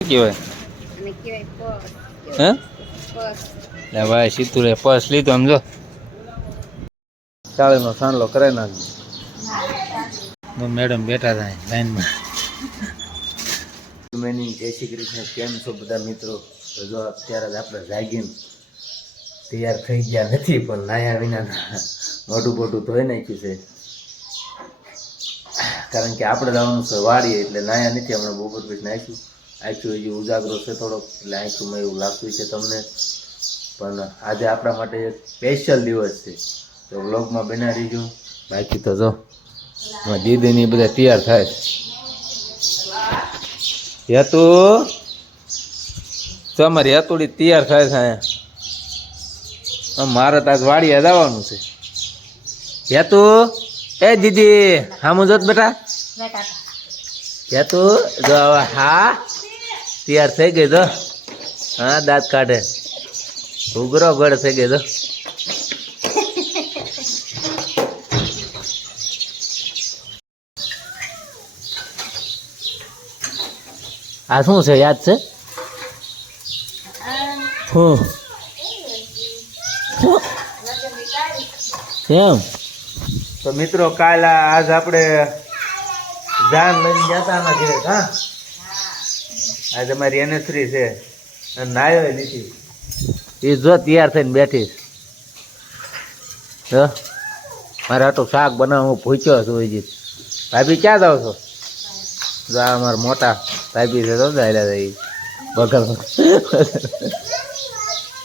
કહેવાય? હે? ભાઈ સીધું રે પર્સ લીધો આમ જો. ચાળીનો સાંડલો કરાવી નાખજો. મેડમ બેઠા હતા લાઈનમાં. મેની જય શ્રી કૃષ્ણ. કેમ છો બધા મિત્રો? જો અત્યારે જ આપણે જાગીને તૈયાર થઈ ગયા નથી પણ નાયા વિના મોટું મોટું ધોઈ નાખ્યું છે. કારણ કે આપણે જવાનું છે વાડીએ એટલે નાયા નથી હમણાં બપોર પછી નાખ્યું. આખું હજી ઉજાગરો છે થોડોક એટલે આખુંમાં એવું લાગતું છે તમને. પણ આજે આપણા માટે એક સ્પેશિયલ દિવસ છે. તો વ્લોગમાં બના રહીજો. બાકી તો જો દીદીની બધા તૈયાર થાય હેતુ? તો અમારી હેતુડી તૈયાર થાય છે અહીંયા. મારે તો આજ વાડીએ જવાનું છે. હેતુ? એ દીદી હામું જોત બેટા. હેતુ? જો હવે હા. તૈયાર થઈ ગઈ તો? હા, દાંત કાઢે. ઉગરો ગળ થઈ ગઈ તો? આ શું છે, યાદ છે? હું એમ તો મિત્રો, કાલ આજ આપણે જાન લઈને જતા નથી હા? આજે તમારી એનેસરી છે. અને નાયો નથી. એ જો તૈયાર થઈને બેઠીશ હ? મારે આટલું શાક બનાવવું હું પૂછ્યો છું હજી. ભાભી ક્યાં જાવ છો? જો આ અમારા મોટા ભાભી છે તો દાયરા એ બગલ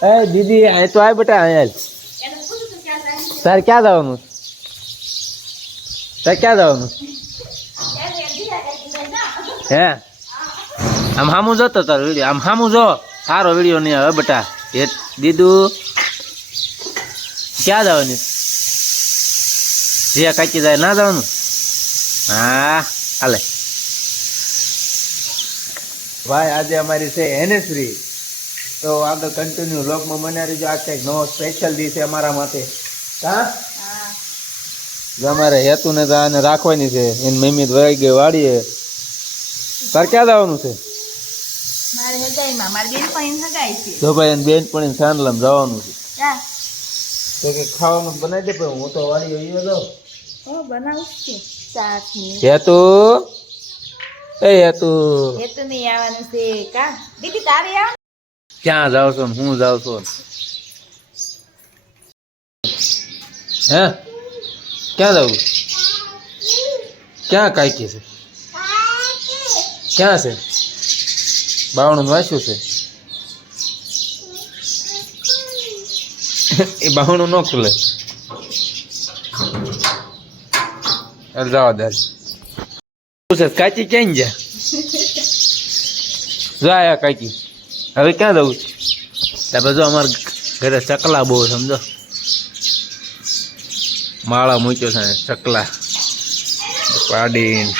એ દીદી અહીં તો આય બેટા અહીંયા તારે ક્યાં જવાનું? તારે ક્યાં જવાનું? હે? આમ હામું જતો તારો વીડિયો. આમ હામું જો. સારો વીડિયો નહીં હવે બટા. એ દીદુ, ક્યાં જવાની? જે કાચી જાય, ના જવાનું? હા, હાલે. ભાઈ, આજે અમારી છે એનેશ્રી તો આગળ કન્ટિન્યુ લોકમાં મનાવી જો આ કંઈક નવો સ્પેશિયલ ડી છે અમારા માટે. હા? જો અમારે હેતુને આને રાખવાની છે. એની મમ્મી વહી ગઈ વાડીએ. તાર ક્યાં જવાનું છે? મારે હગાઈમાં મારી બેન પણ હગાઈ છે. જો ભાઈ એને સાંડલામ જવાનું છે. તો કે ખાવાનું બનાવી દે પણ હું તો વાળી તો હું બનાવું છું શાક ને હેતુ? એ હેતુ? એ તો નહીં આવવાનું છે કા? દીદી તારે આવ ક્યાં જાવ છો ને હું જાવ છો હે? ક્યાં જવું? ક્યાં કાંઈ છે? ક્યાં છે? બાવણું વાંચ્યું છે? એ બાવણું ન ખુલે. જવા દે છે કાચી ક્યાં જા જાય કાચી હવે ક્યાં જવું ત્યાં બધું અમારે ઘરે ચકલા બહુ સમજો. માળા મૂક્યો છે ચકલા. પાડીને.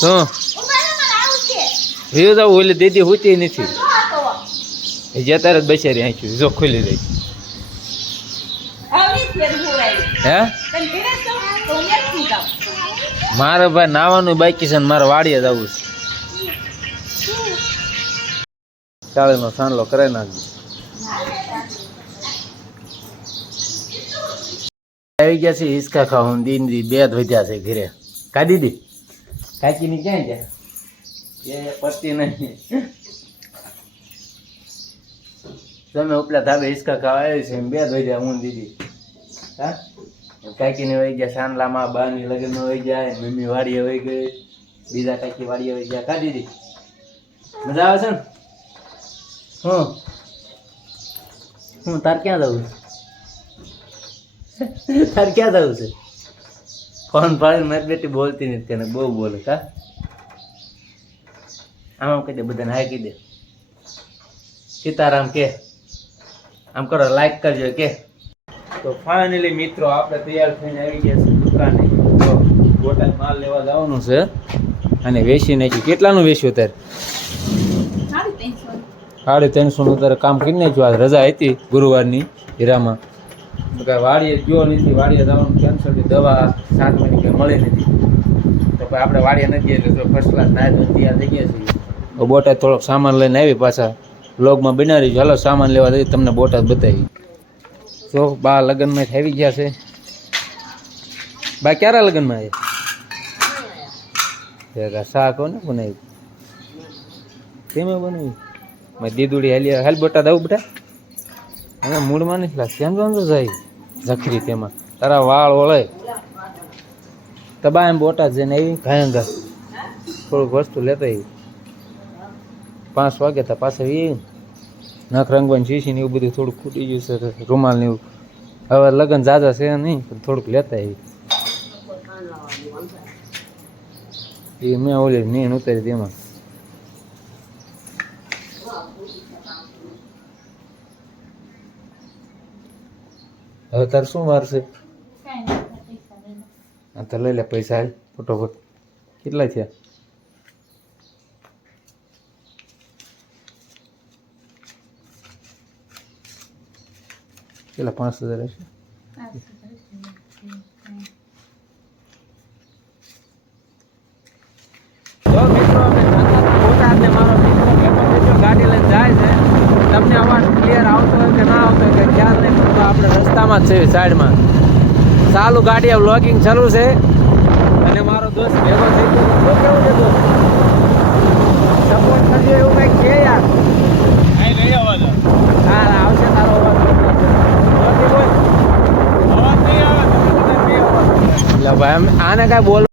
શું? વિયો જાવ ઓલી દીદી હોતી નથી. જ્યાં તારે જ બેસારી આંખ્યું જો ખુલી રહી. હે? મારે ભાઈ નાવાનું બાકી છે ને મારે વાડીએ જવું છે. ચાળીનો સાંડલો કરાવી નાખજો. આવી ગયા છે હિસકા ખાવા દીન દી બે જ વધ્યા છે ઘરે. કા દીદી? કાકીની ક્યાં ગયા? એ પતી નહીં. તમે ઉપલા ધાબે હિસકા ખાવા આવી છે બે ધોઈ જાય હું દીદી. હા? કાકીને વહી ગયા સાંડલામાં, બાની લગ્ન વહી જાય મમ્મી વાડીએ વહી ગઈ. બીજા કાકી વાડીએ વહી ગયા. કા દીદી? મજા આવે છે ને? હું. હું, તાર ક્યાં જવું તાર ક્યાં જવું છે? ફોન પાડીને મારી બેટી બોલતી નથી, તેને બહુ બોલે, કા? આમ કહી દે, બધાને હા કહી દે. સીતારામ કે, આમ કરો લાઈક કરજો કે. તો ફાઇનલી મિત્રો, આપણે તૈયાર થઈને આવી ગયા છે દુકાને. તો બોટાદ માલ લેવા જવાનું છે અને વેચી નાખ્યું કેટલાનું વેચ્યું અત્યારે? સાડી ત્રણસોનું અત્યારે કામ કરી નાખ્યું. આજ રજા હતી ગુરુવારની હીરામાં. કાંઈ વાડીએ ગયો નથી. વાડીએ જવાનું કેન્સલ દવા સાત મહિને કંઈ મળી નથી. તો આપણે વાડીએ નથી એટલે ફર્સ્ટ ક્લાસ નાય તૈયાર થઈ ગયા છીએ. બોટાદ થોડોક સામાન લઈને આવી પાછા બ્લોગમાં બનાવી ચાલો સામાન લેવા દઈએ તમને બોટાદ બતાવી. જો, બા લગ્નમાં આવી ગયા છે. બા, ક્યારે લગ્નમાં આવ્યા? શાક કોને બનાવ્યું? કેમ બનાવ્યું? મેં દીદુડી હાલી હાલ બોટાદ આવું બેટા. હવે મૂળમાં નથી લાગતી કેમ તો જાય? ઝખરી તેમાં. તારા વાળ ઓળે. તબા એમ બોટાદ જઈને આવી, ઘાયંગા. થોડુંક વસ્તુ લેતા આવી. પાંચ વાગે તો પાછા એ નાખ રંગવાની શીશી ને એવું બધું થોડુંક ખૂટી ગયું છે રૂમાલ ને એવું. હવે લગ્ન જાજા છે નહીં પણ થોડુંક લેતા એ મેં ઓલી મેન ઉતારી તેમાં હવે તાર શું વાર છે? હા તો લઈ લે પૈસા ફટોફટ. કેટલા થયા? કેટલા પાંચ હજાર હશે તમને અવાજ ક્લિયર આવતો હોય કે ના આવતો કે ખ્યાલ નહીં આપણે રસ્તામાં જ સાઈડમાં. ચાલુ ગાડી વ્લોગિંગ ચાલુ છે. અને મારો દોસ્ત ભેગો થઈ ગયો. કેવું છે દોસ્ત? સપોર્ટ કરજો એવું કંઈક છે યાર હા હા, આવશે તારો અવાજ જોરથી બોલ. એટલે ભાઈ આમ- આને કાંઈ બોલ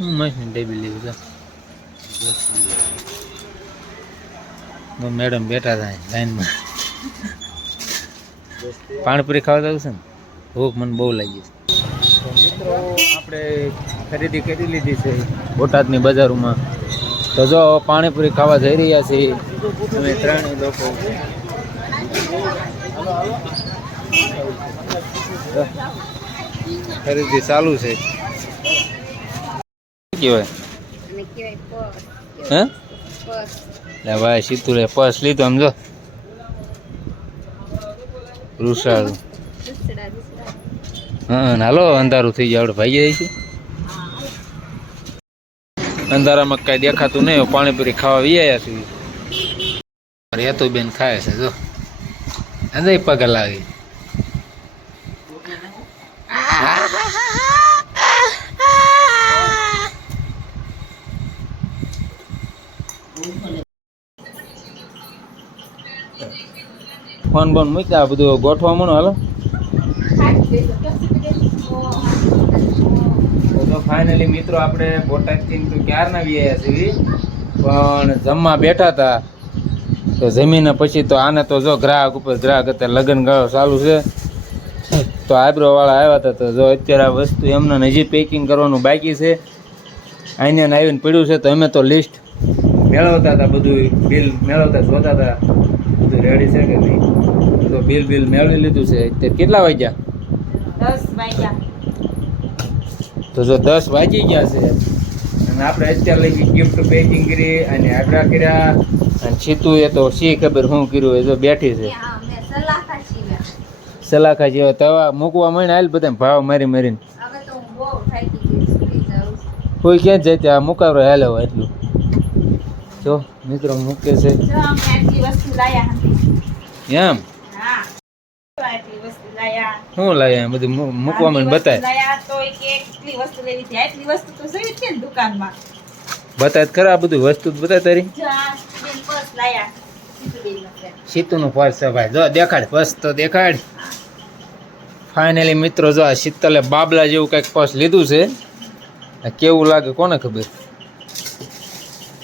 મસ્ત લીધું છે. મેડમ બેઠા હતા લાઈનમાં. પાણીપુરી ખાવા જવું છે ને? ભૂખ મને બહુ લાગી છે. મિત્રો આપણે ખરીદી કરી લીધી છે. બોટાદની બજારોમાં. તો જો પાણીપુરી ખાવા જઈ રહ્યા છીએ. અમે ત્રણેય લોકો. તો ખરીદી ચાલુ છે. કેવાય હે? લે ભાઈ રે પર્સ લીધો આમ જો. રૂસાળું હા હાલો અંધારું થઈ જાય આપણે ભાઈ જાય છે. અંધારામાં કઈ દેખાતું નહીં પાણીપુરી ખાવા વિયા છે રેતો બેન ખાય છે જો. અંદર પગ લાગી. ફોન બોન મૂક્યા બધું ગોઠવા મળો હાલો. તો ફાઇનલી મિત્રો આપણે બોટાદથી તો ક્યારના વ્યાયા છીએ પણ જમવા બેઠા હતા તો જમીને પછી તો આને તો જો ગ્રાહક ઉપર ગ્રાહક અત્યારે લગ્ન ગાળો ચાલુ છે. તો આઈબ્રો વાળા આવ્યા હતા તો જો અત્યારે આ વસ્તુ એમને હજી પેકિંગ કરવાનું બાકી છે. આઈને આવીને પડ્યું છે, તો અમે તો લિસ્ટ મેળવતા હતા બધું બિલ મેળવતા, જોતા હતા બધું રેડી છે કે નહીં? તો બિલ બિલ મેળવી લીધું છે. અત્યારે કેટલા વાગ્યા? દસ વાગ્યા. તો જો દસ વાગી ગયા છે અને આપણે અત્યારે લઈ ગિફ્ટ પેકિંગ કરી અને આગળ કર્યા. અને છીતું એ તો શી ખબર શું કર્યું એ જો બેઠી છે. સલાખા જેવા તવા મૂકવા મળીને હાલ બધા ભાવ મારી મારીને. તો. કોઈ ક્યાં જાય ત્યાં મુકાવરો હાલે એટલું. જો મિત્રો મૂકે છે જો અમે આટલી વસ્તુ લાયા હતી એમ? હા લાયા? બધું મૂકવા મને બતાય. બતાય ખરા બધું વસ્તુ બતાય તારી. સીતુ નું પર્સ છે. ભાઈ. જો, દેખાડ પર્સ તો દેખાડ. ફાઇનલી મિત્રો, જો આ શીતલે બાબલા જેવું કંઈક પર્સ લીધું છે. કેવું લાગે, કોને ખબર?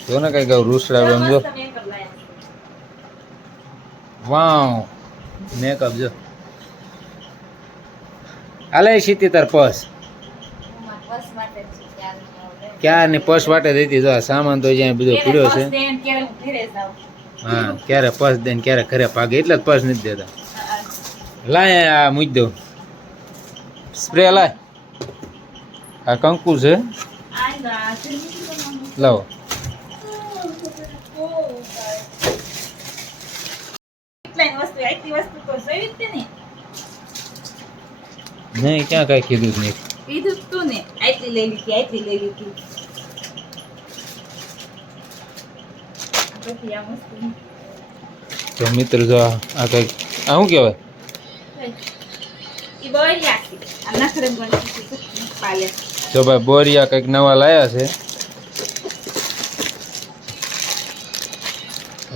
જો ને કંઈક રૂસડા જો. વાવ. મેકઅપ જો. આલે સીતી તાર પર્સ ક્યાં મારા પર્સ વાટે દેતી જો આ સામાન તો જ્યાં બધો પીડ્યો છે. ને હું ક્યારે પર્સ દે ક્યારે ઘરે ભાગે. એટલે જ પર્સ નથી દેતા. લાય આ મૂજ દો સ્પ્રે લાય. આ કંકુ છે. ના. લાવો. વસ્તુ આટલી વસ્તુ તો જોઈ જ ને. નહીં ક્યાં કાંઈ કીધું જ નહીં. કીધું તું ને આટલી લઈ લીધી આટલી લઈ લીધી પછી આ મસ્તી તો મિત્ર જો આ કંઈક આ શું કહેવાય? જો ભાઈ બોરિયા કંઈક નવા લાયા છે.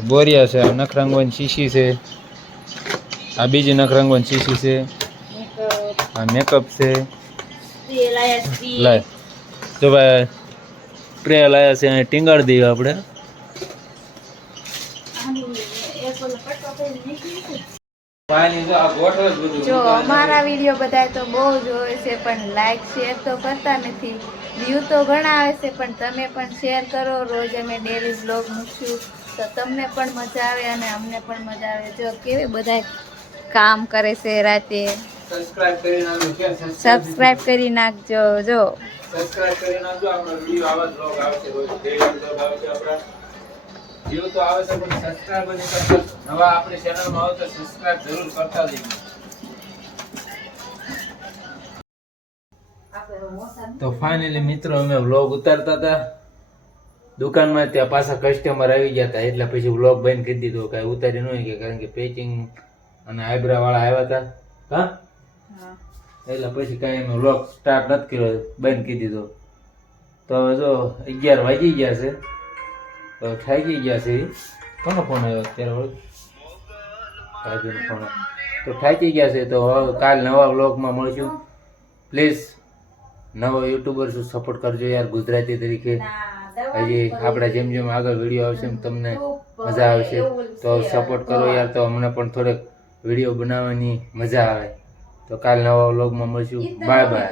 બોરિયા છે નખરંગવાની શીશી છે. આ બીજી નખરંગવાની શીશી છે. આ મેકઅપ છે. લાય. જો ભાઈ ટ્રે લાયા છે અહીં ટીંગાડી દઈએ આપણે. જો અમારા વીડિયો બધા તો બહુ જોવે છે પણ લાઈક શેર તો કરતા નથી. વ્યૂ તો ઘણા આવે છે પણ તમે પણ શેર કરો. રોજ અમે ડેલી બ્લોગ મૂકશું. તો તમને પણ મજા આવે અને અમને પણ મજા આવે. જો કેવી બધા કામ કરે છે રાતે. સબસ્ક્રાઇબ કરી નાખજો જો. સબસ્ક્રાઇબ કરી નાખજો આપણો વિડિયો આવા બ્લોગ આવશે રોજ ડેલી બ્લોગ આવશે આપણા. વ્યૂ તો આવે છે પણ સબસ્ક્રાઇબ નહીં કરતા. નવા આપણી ચેનલમાં આવો તો સબસ્ક્રાઇબ જરૂર કરતા જજો તો ફાઇનલી મિત્રો અમે વ્લોગ ઉતારતા હતા. દુકાનમાં ત્યાં પાછા કસ્ટમર આવી ગયા હતા એટલે પછી વ્લોગ બંધ કરી દીધો કાંઈ ઉતારી ન હોય કે કારણ કે પેચિંગ અને આઈબ્રા વાળા આવ્યા હતા હા? એટલે પછી કાંઈ એનો લોક સ્ટાર્ટ નથી કર્યો બંધ કરી દીધો. તો હવે જો અગિયાર વાગી ગયા છે. તો થાકી ગયા છે. કોનો ફોન આવ્યો અત્યારે વળી? ફોન તો થાકી ગયા છે. તો હવે કાલ નવા બ્લોગમાં મળશું. પ્લીઝ નવા યુટ્યુબર શું સપોર્ટ કરજો યાર ગુજરાતી તરીકે. હજી આપણે જેમ જેમ આગળ વીડિયો આવશે એમ તમને મજા આવશે. તો સપોર્ટ કરો યાર. તો અમને પણ થોડેક વીડિયો બનાવવાની મજા આવે. તો કાલ નવા વ્લોગમાં મળશું. Bye bye.